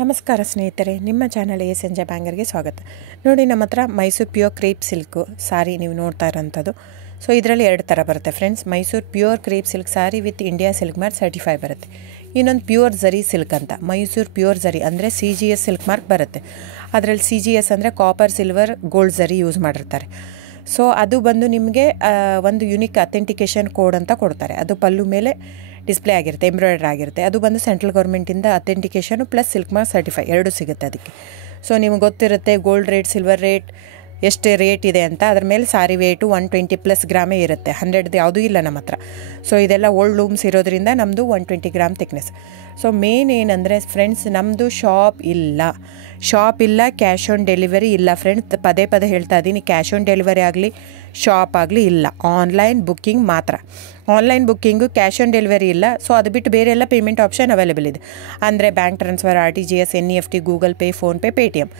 ನಮಸ್ಕಾರ ಸ್ನೇಹಿತರೆ, ನಿಮ್ಮ ಚಾನಲ್ ಎ ಸಂಜೆ ಬ್ಯಾಂಗರ್ಗೆ ಸ್ವಾಗತ. ನೋಡಿ, ನಮ್ಮ ಹತ್ರ ಮೈಸೂರು ಪ್ಯೂರ್ ಕ್ರೇಪ್ ಸಿಲ್ಕು ಸಾರಿ ನೀವು ನೋಡ್ತಾ ಇರೋಂಥದ್ದು. ಸೊ ಇದರಲ್ಲಿ ಎರಡು ಥರ ಬರುತ್ತೆ friends. Mysuru pure crepe silk sorry with India silk mark certify ಬರುತ್ತೆ. ಇನ್ನೊಂದು ಪ್ಯೂರ್ ಝರಿ ಸಿಲ್ಕ್ ಅಂತ, ಮೈಸೂರು ಪ್ಯೂರ್ ಝರಿ ಅಂದರೆ CGS ಸಿಲ್ಕ್ ಮಾರ್ಕ್ ಬರುತ್ತೆ. ಅದರಲ್ಲಿ CGS ಅಂದರೆ ಕಾಪರ್, ಸಿಲ್ವರ್, ಗೋಲ್ಡ್ ಝರಿ ಯೂಸ್ ಮಾಡಿರ್ತಾರೆ. ಸೊ ಅದು ಬಂದು ನಿಮಗೆ ಒಂದು ಯುನಿಕ್ ಅಥೆಂಟಿಕೇಷನ್ ಕೋಡ್ ಅಂತ ಕೊಡ್ತಾರೆ. ಅದು ಪಲ್ಲು ಮೇಲೆ ಡಿಸ್ಪ್ಲೇ ಆಗಿರುತ್ತೆ, ಎಂಬ್ರಾಯ್ಡ್ರಿ ಆಗಿರುತ್ತೆ. ಅದು ಬಂದು ಸೆಂಟ್ರಲ್ ಗೌರ್ಮೆಂಟಿಂದ ಅಥೆಂಟಿಕೇಷನು ಪ್ಲಸ್ ಸಿಲ್ಕ್ ಮಾರ್ಕ್ ಸರ್ಟಿಫೈ ಎರಡೂ ಸಿಗುತ್ತೆ ಅದಕ್ಕೆ. ಸೊ ನಿಮ್ಗೆ ಗೊತ್ತಿರುತ್ತೆ ಗೋಲ್ಡ್ ರೇಟ್, ಸಿಲ್ವರ್ ರೇಟ್ ಎಷ್ಟು ರೇಟ್ ಇದೆ ಅಂತ. ಅದ್ರ ಮೇಲೆ ಸಾರಿ ವೇಟು 120+ ಗ್ರಾಮೇ ಇರುತ್ತೆ, 100 ಯಾವುದೂ ಇಲ್ಲ ನಮ್ಮ ಹತ್ರ. ಸೊ ಇದೆಲ್ಲ ಓಲ್ಡ್ ಲೂಮ್ಸ್ ಇರೋದ್ರಿಂದ ನಮ್ಮದು 120 ಗ್ರಾಮ್ ಥಿಕ್ನೆಸ್. ಸೊ ಮೇನ್ ಏನಂದರೆ ಫ್ರೆಂಡ್ಸ್, ನಮ್ಮದು ಶಾಪ್ ಇಲ್ಲ, ಕ್ಯಾಶ್ ಆನ್ ಡೆಲಿವರಿ ಇಲ್ಲ ಫ್ರೆಂಡ್ಸ್. ಪದೇ ಹೇಳ್ತಾ ಇದ್ದೀನಿ, ಕ್ಯಾಶ್ ಆನ್ ಡೆಲಿವರಿ ಆಗಲಿ ಶಾಪ್ ಆಗಲಿ ಇಲ್ಲ, ಆನ್ಲೈನ್ ಬುಕ್ಕಿಂಗ್ ಮಾತ್ರ. Online booking, cash on delivery ಇಲ್ಲ. ಸೊ ಅದು ಬಿಟ್ಟು ಬೇರೆ ಎಲ್ಲ ಪೇಮೆಂಟ್ ಆಪ್ಷನ್ ಅವೈಲೇಬಲ್ ಇದೆ. ಅಂದರೆ bank transfer, RTGS, NEFT, Google pay, PhonePe, Paytm.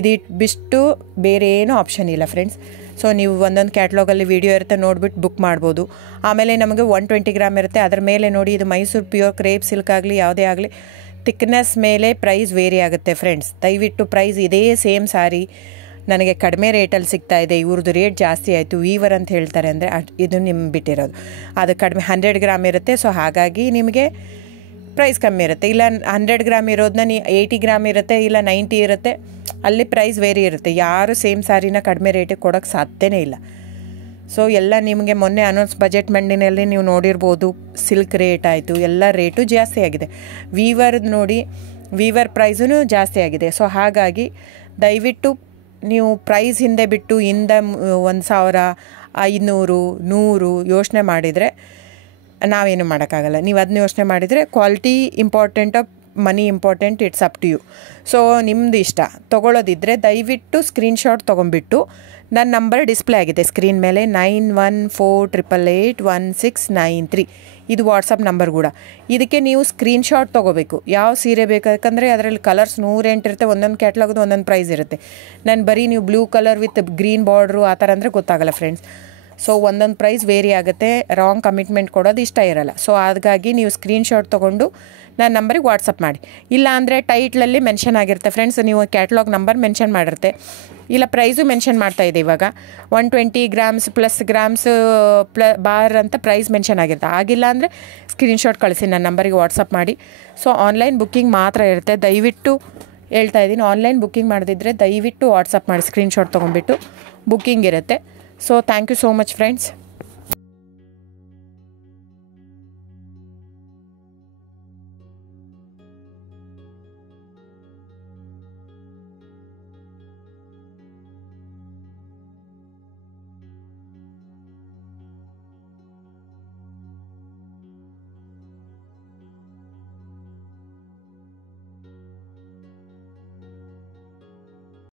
ಇದು ಬಿಟ್ಟು ಬೇರೆ ಏನೂ ಆಪ್ಷನ್ ಇಲ್ಲ ಫ್ರೆಂಡ್ಸ್. ಸೊ ನೀವು ಒಂದೊಂದು ಕ್ಯಾಟ್ಲಾಗಲ್ಲಿ ವೀಡಿಯೋ ಇರುತ್ತೆ, ನೋಡಿಬಿಟ್ಟು ಬುಕ್ ಮಾಡ್ಬೋದು. ಆಮೇಲೆ ನಮಗೆ 120 ಗ್ರಾಮ್ ಇರುತ್ತೆ. ಅದರ ಮೇಲೆ ನೋಡಿ, ಇದು ಮೈಸೂರು ಪ್ಯೂರ್ ಕ್ರೇಪ್ ಸಿಲ್ಕ್ ಆಗಲಿ ಯಾವುದೇ ಆಗಲಿ ಥಿಕ್ನೆಸ್ ಮೇಲೆ ಪ್ರೈಸ್ ವೇರಿ ಆಗುತ್ತೆ ಫ್ರೆಂಡ್ಸ್. ದಯವಿಟ್ಟು ಪ್ರೈಸ್ ಇದೇ ಸೇಮ್ ಸಾರಿ ನನಗೆ ಕಡಿಮೆ ರೇಟಲ್ಲಿ ಸಿಗ್ತಾ ಇದೆ, ಇವ್ರದ್ದು ರೇಟ್ ಜಾಸ್ತಿ ಆಯಿತು ವೀವರ್ ಅಂತ ಹೇಳ್ತಾರೆ ಅಂದರೆ ಇದು ನಿಮ್ಗೆ ಬಿಟ್ಟಿರೋದು. ಅದು ಕಡಿಮೆ 100 ಗ್ರಾಮ್ ಇರುತ್ತೆ. ಸೊ ಹಾಗಾಗಿ ನಿಮಗೆ ಪ್ರೈಸ್ ಕಮ್ಮಿ ಇರುತ್ತೆ. ಇಲ್ಲ 100 ಗ್ರಾಮ್ ಇರೋದನ್ನ 80 ಗ್ರಾಮ್ ಇರುತ್ತೆ, ಇಲ್ಲ 90 ಇರುತ್ತೆ. ಅಲ್ಲಿ ಪ್ರೈಸ್ ವೇರಿ ಇರುತ್ತೆ. ಯಾರು ಸೇಮ್ ಸಾರಿನ ಕಡಿಮೆ ರೇಟಿಗೆ ಕೊಡೋಕ್ಕೆ ಸಾಧ್ಯನೇ ಇಲ್ಲ. ಸೊ ಎಲ್ಲ ನಿಮಗೆ ಮೊನ್ನೆ ಅನೌನ್ಸ್ ಬಜೆಟ್ ಮಂಡಿನಲ್ಲಿ ನೀವು ನೋಡಿರ್ಬೋದು, ಸಿಲ್ಕ್ ರೇಟ್ ಆಯಿತು, ಎಲ್ಲ ರೇಟು ಜಾಸ್ತಿ ಆಗಿದೆ. ವೀವರ್ದು ನೋಡಿ, ವೀವರ್ ಪ್ರೈಸೂ ಜಾಸ್ತಿ ಆಗಿದೆ. ಸೊ ಹಾಗಾಗಿ ದಯವಿಟ್ಟು ನೀವು ಪ್ರೈಸ್ ಹಿಂದೆ ಬಿಟ್ಟು 1,000, 500, 100 ಯೋಚನೆ ಮಾಡಿದರೆ ನಾವೇನು ಮಾಡೋಕ್ಕಾಗಲ್ಲ. ನೀವು ಅದನ್ನ ಯೋಚನೆ ಮಾಡಿದರೆ quality important, money important, it's up to you. So ನಿಮ್ಮದು ಇಷ್ಟ. ತೊಗೊಳ್ಳೋದಿದ್ದರೆ ದಯವಿಟ್ಟು ಸ್ಕ್ರೀನ್ಶಾಟ್ ತೊಗೊಂಬಿಟ್ಟು, ನನ್ನ ನಂಬರ್ ಡಿಸ್ಪ್ಲೇ ಆಗಿದೆ ಸ್ಕ್ರೀನ್ ಮೇಲೆ, 9148881693. ಇದು ವಾಟ್ಸಪ್ ನಂಬರ್ ಕೂಡ. ಇದಕ್ಕೆ ನೀವು ಸ್ಕ್ರೀನ್ಶಾಟ್ ತೊಗೋಬೇಕು. ಯಾವ ಸೀರೆ ಬೇಕಂದರೆ ಅದರಲ್ಲಿ ಕಲರ್ಸ್ 108 ಇರುತ್ತೆ. ಒಂದೊಂದು ಕ್ಯಾಟ್ಲಾಗದು ಒಂದೊಂದು ಪ್ರೈಸ್ ಇರುತ್ತೆ. ನಾನು ಬರೀ ನೀವು blue colour with green border ಆ ಥರ ಅಂದರೆ ಗೊತ್ತಾಗಲ್ಲ ಫ್ರೆಂಡ್ಸ್. ಸೊ ಒಂದೊಂದು ಪ್ರೈಸ್ ವೇರಿ ಆಗುತ್ತೆ. ರಾಂಗ್ ಕಮಿಟ್ಮೆಂಟ್ ಕೊಡೋದು ಇಷ್ಟ ಇರಲ್ಲ. ಸೊ ಹಾಗಾಗಿ ನೀವು ಸ್ಕ್ರೀನ್ಶಾಟ್ ತೊಗೊಂಡು ನನ್ನ ನಂಬರಿಗೆ ವಾಟ್ಸಪ್ ಮಾಡಿ. ಇಲ್ಲ ಅಂದರೆ ಟೈಟ್ಲಲ್ಲಿ ಮೆನ್ಷನ್ ಆಗಿರುತ್ತೆ ಫ್ರೆಂಡ್ಸ್, ನೀವು ಕ್ಯಾಟ್ಲಾಗ್ ನಂಬರ್ ಮೆನ್ಷನ್ ಮಾಡಿರುತ್ತೆ. ಇಲ್ಲ ಪ್ರೈಸು ಮೆನ್ಷನ್ ಮಾಡ್ತಾಯಿದೆ ಇವಾಗ, 120 ಗ್ರಾಮ್ಸ್ ಪ್ಲಸ್ ಗ್ರಾಮ್ಸ್ ಬಾರ್ ಅಂತ ಪ್ರೈಸ್ ಮೆನ್ಷನ್ ಆಗಿರುತ್ತೆ. ಆಗಿಲ್ಲ ಅಂದರೆ ಸ್ಕ್ರೀನ್ಶಾಟ್ ಕಳಿಸಿ, ನನ್ನ ನಂಬರಿಗೆ ವಾಟ್ಸಪ್ ಮಾಡಿ. ಸೊ ಆನ್ಲೈನ್ ಬುಕ್ಕಿಂಗ್ ಮಾತ್ರ ಇರುತ್ತೆ. ದಯವಿಟ್ಟು ಹೇಳ್ತಾ ಇದ್ದೀನಿ, ಆನ್ಲೈನ್ ಬುಕ್ಕಿಂಗ್ ಮಾಡದಿದ್ದರೆ ದಯವಿಟ್ಟು ವಾಟ್ಸಪ್ ಮಾಡಿ, ಸ್ಕ್ರೀನ್ಶಾಟ್ ತೊಗೊಂಡ್ಬಿಟ್ಟು ಬುಕ್ಕಿಂಗ್ ಇರುತ್ತೆ. So thank you so much friends.